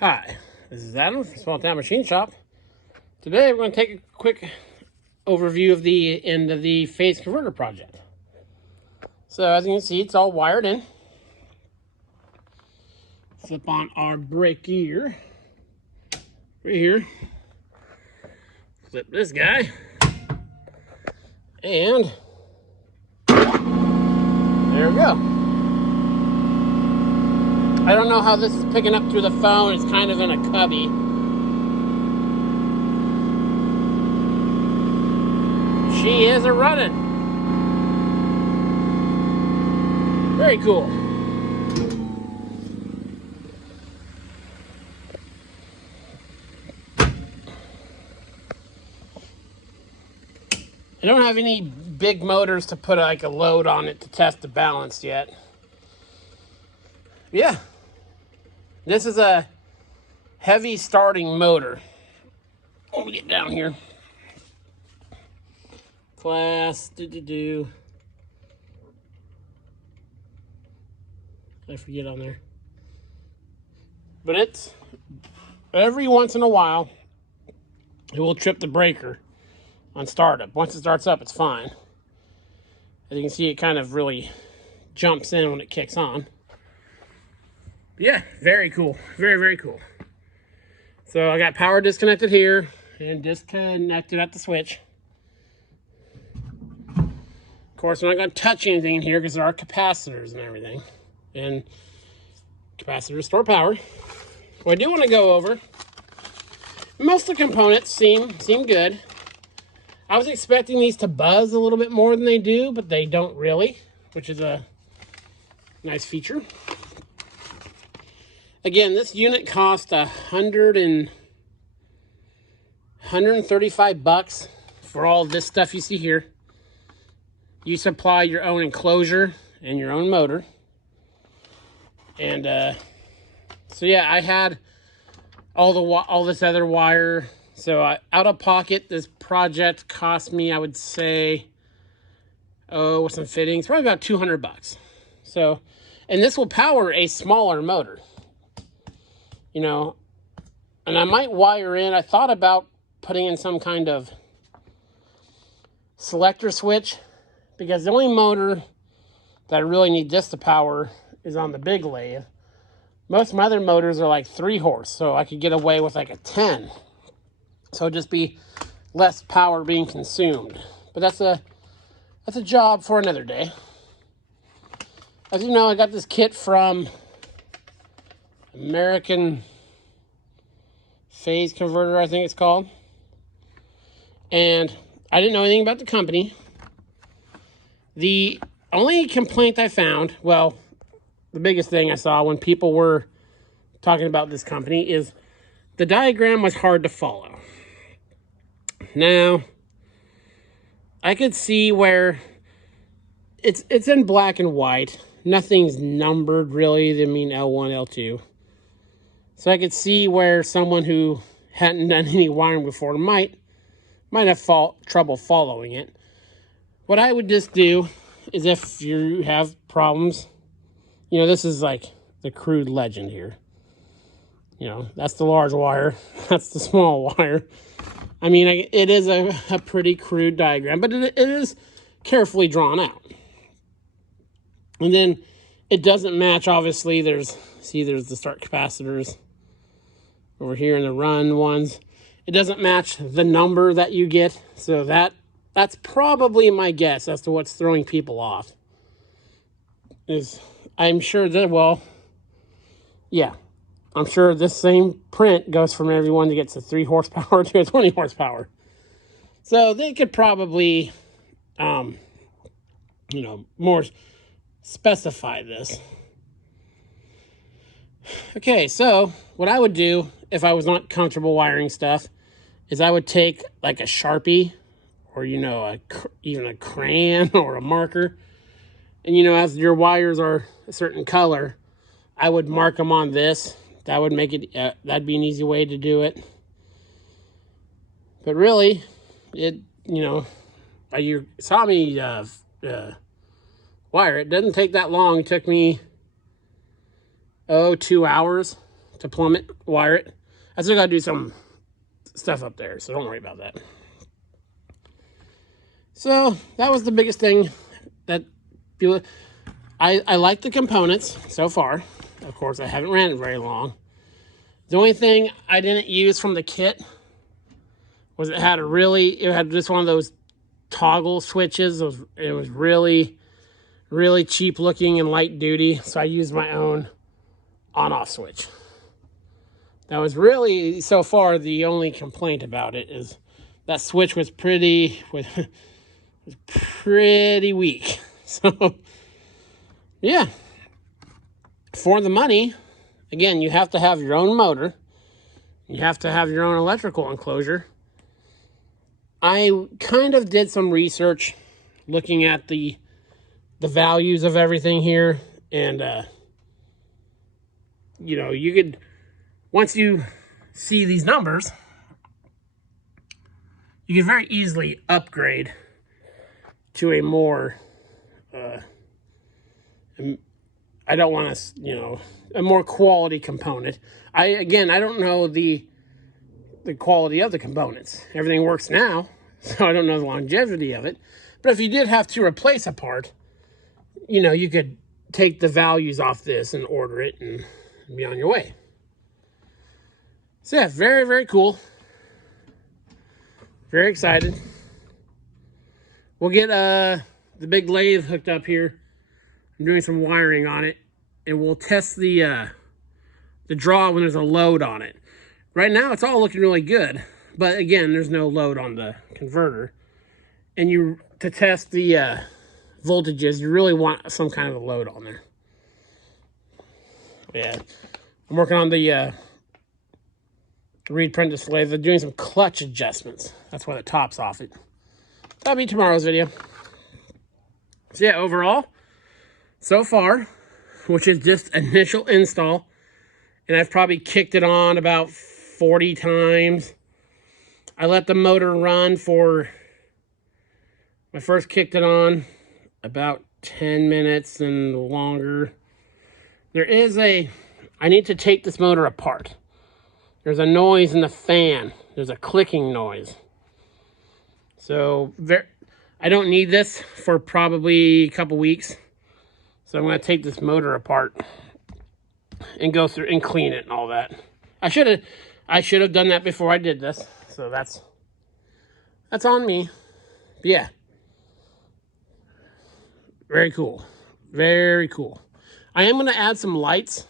Hi, this is Adam from Small Town Machine Shop. Today we're going to take a quick overview of the end of the phase converter project. So as you can see, it's all wired in. Flip on our brake gear right here. Flip this guy. And there we go. I don't know how this is picking up through the phone. It's kind of in a cubby. She is a running. Very cool. I don't have any big motors to put like a load on it to test the balance yet. Yeah. This is a heavy starting motor. Let me get down here. Class, I forget on there. But it's, every once in a while, it will trip the breaker on startup. Once it starts up, it's fine. As you can see, it kind of really jumps in when it kicks on. Yeah, very cool. Very, very cool. So I got power disconnected here and disconnected at the switch. Of course, I'm not going to touch anything in here because there are capacitors and everything. And capacitors store power. What I do want to go over, most of the components seem good. I was expecting these to buzz a little bit more than they do, but they don't really, which is a nice feature. Again, this unit cost $135 for all this stuff you see here. You supply your own enclosure and your own motor. And so yeah, I had all this other wire. So out of pocket, this project cost me, I would say, with some fittings, probably about $200. So, and this will power a smaller motor. You know, and I might wire in. I thought about putting in some kind of selector switch because the only motor that I really need this to power is on the big lathe. Most of my other motors are like 3 horse, so I could get away with like a 10. So it'd just be less power being consumed. But that's a job for another day. As you know, I got this kit from American Phase Converter, I think it's called. And I didn't know anything about the company. The only complaint I found, well, the biggest thing I saw when people were talking about this company is the diagram was hard to follow. Now, I could see where it's in black and white. Nothing's numbered really. I mean L1, L2. So I could see where someone who hadn't done any wiring before might have trouble following it. What I would just do is if you have problems, you know, this is like the crude legend here. You know, that's the large wire. That's the small wire. I mean, it is a pretty crude diagram, but it is carefully drawn out. And then it doesn't match, obviously. There's the start capacitors over here in the run ones. It doesn't match the number that you get. So that's probably my guess as to what's throwing people off. I'm sure that, well, yeah. I'm sure this same print goes from everyone that gets a 3 horsepower to a 20 horsepower. So they could probably, you know, more specify this. Okay, so what I would do if I was not comfortable wiring stuff is I would take like a Sharpie or, you know, even a crayon or a marker. And, you know, as your wires are a certain color, I would mark them on this. That would make it, that'd be an easy way to do it. But really, you know, you saw me wire. It doesn't take that long. It took me, 2 hours to plumb it, wire it. I still got to do some stuff up there, so don't worry about that. So that was the biggest thing that people... I like the components so far. Of course, I haven't ran it very long. The only thing I didn't use from the kit was it had just one of those toggle switches. It was really, really cheap looking and light duty, so I used my own on-off switch. That was really, so far, the only complaint about it is that switch was pretty weak. So, yeah. For the money, again, you have to have your own motor. You have to have your own electrical enclosure. I kind of did some research looking at the values of everything here. And, you know, you could, once you see these numbers, you can very easily upgrade to a more, I don't want to, you know, a more quality component. I don't know the quality of the components. Everything works now, so I don't know the longevity of it. But if you did have to replace a part, you know, you could take the values off this and order it and be on your way. So yeah, very, very cool. Very excited. We'll get the big lathe hooked up here. I'm doing some wiring on it, and we'll test the draw when there's a load on it. Right now, it's all looking really good, but again, there's no load on the converter. And to test the voltages, you really want some kind of a load on there. Yeah, I'm working on the Reed Prentice lathe. They're doing some clutch adjustments. That's why the top's off it. That'll be tomorrow's video. So yeah, overall, so far, which is just initial install, and I've probably kicked it on about 40 times. I let the motor run for, I first kicked it on about 10 minutes and longer. I need to take this motor apart. There's a noise in the fan. There's a clicking noise. So I don't need this for probably a couple weeks. So I'm going to take this motor apart and go through and clean it and all that. I should have done that before I did this. So that's on me. But yeah. Very cool. Very cool. I am going to add some lights.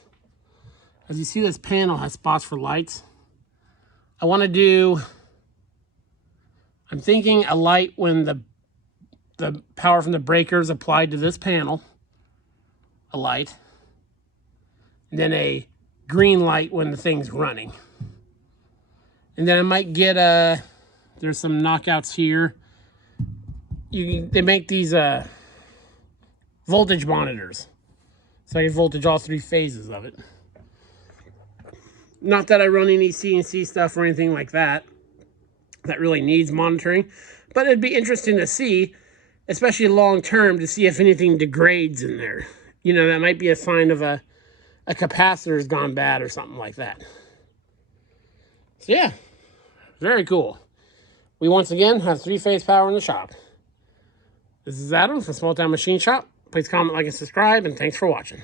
As you see, this panel has spots for lights. I want to do, I'm thinking a light when the power from the breaker is applied to this panel. A light. And then a green light when the thing's running. And then I might get there's some knockouts here. They make these voltage monitors. So I can voltage all three phases of it. Not that I run any CNC stuff or anything like that really needs monitoring. But it'd be interesting to see, especially long term, to see if anything degrades in there. You know, that might be a sign of a capacitor has gone bad or something like that. So yeah, very cool. We once again have 3-phase power in the shop. This is Adam from Small Town Machine Shop. Please comment, like, and subscribe, and thanks for watching.